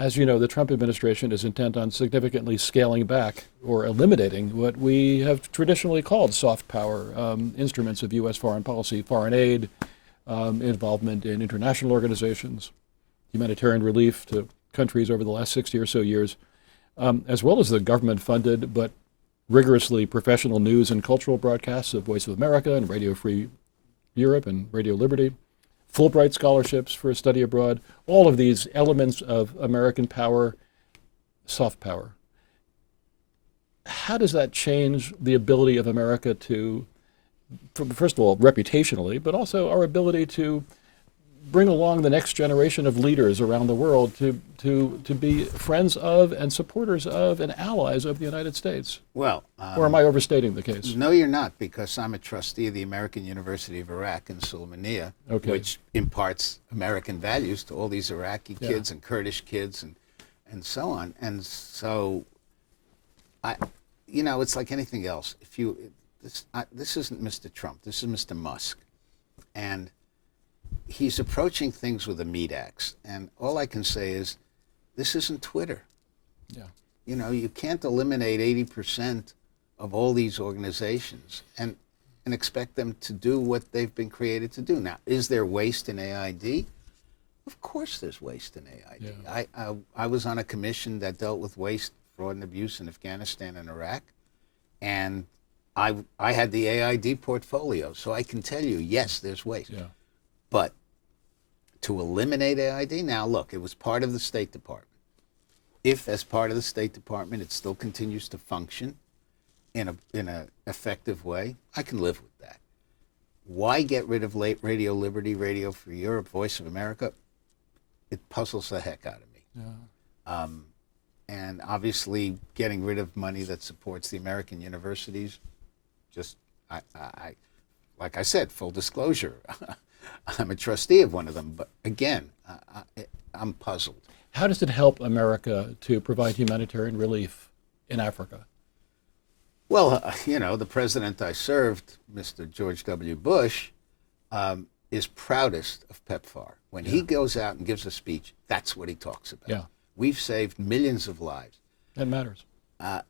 As you know, the Trump administration is intent on significantly scaling back or eliminating what we have traditionally called soft power instruments of U.S. foreign policy, foreign aid, involvement in international organizations, humanitarian relief to countries over the last 60 or so years, as well as the government-funded but rigorously professional news and cultural broadcasts of Voice of America and Radio Free Europe and Radio Liberty, Fulbright scholarships for study abroad, all of these elements of American power, soft power. How does that change the ability of America to, first of all, reputationally, but also our ability to bring along the next generation of leaders around the world to be friends of and supporters of and allies of the United States? Well, or am I overstating the case? no, you're not, because I'm a trustee of the American University of Iraq in Sulaymaniyah, which imparts American values to all these Iraqi kids and Kurdish kids and so on. And so, it's like anything else. This isn't Mr. Trump. This is Mr. Musk, and he's approaching things with a meat axe. And all I can say is, this isn't Twitter. Yeah. You can't eliminate 80% of all these organizations and expect them to do what they've been created to do. Now, is there waste in AID? Of course there's waste in AID. Yeah. I was on a commission that dealt with waste, fraud, and abuse in Afghanistan and Iraq, and I had the AID portfolio, so I can tell you, yes, there's waste. Yeah. But to eliminate AID, now look, it was part of the State Department. If, as part of the State Department, it still continues to function in a effective way, I can live with that. Why get rid of Radio Liberty, Radio Free Europe, Voice of America? It puzzles the heck out of me. Yeah. And obviously, getting rid of money that supports the American universities, just like I said, full disclosure, I'm a trustee of one of them. But again, I'm puzzled. How does it help America to provide humanitarian relief in Africa? Well, the president I served, Mr. George W. Bush, is proudest of PEPFAR. When he goes out and gives a speech, that's what he talks about. Yeah. We've saved millions of lives. That matters.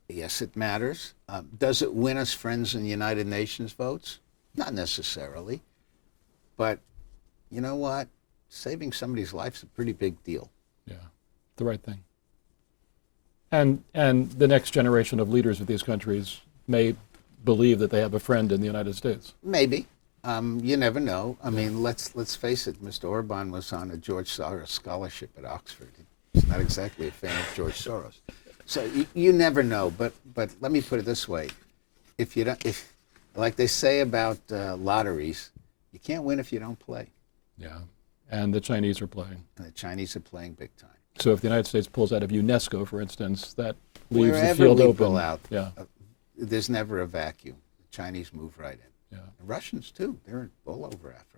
Yes, it matters. Does it win us friends in the United Nations votes? Not necessarily. But you know what? Saving somebody's life is a pretty big deal. Yeah, the right thing. And the next generation of leaders of these countries may believe that they have a friend in the United States. Maybe. You never know. I mean, let's face it. Mr. Orban was on a George Soros scholarship at Oxford. He's not exactly a fan of George Soros. So you never know. But let me put it this way: if like they say about lotteries, you can't win if you don't play. Yeah, and the Chinese are playing. And the Chinese are playing big time. So if the United States pulls out of UNESCO, for instance, that leaves Wherever the field we open. pull out, Yeah. There's never a vacuum. The Chinese move right in. Yeah. The Russians too. They're all over Africa.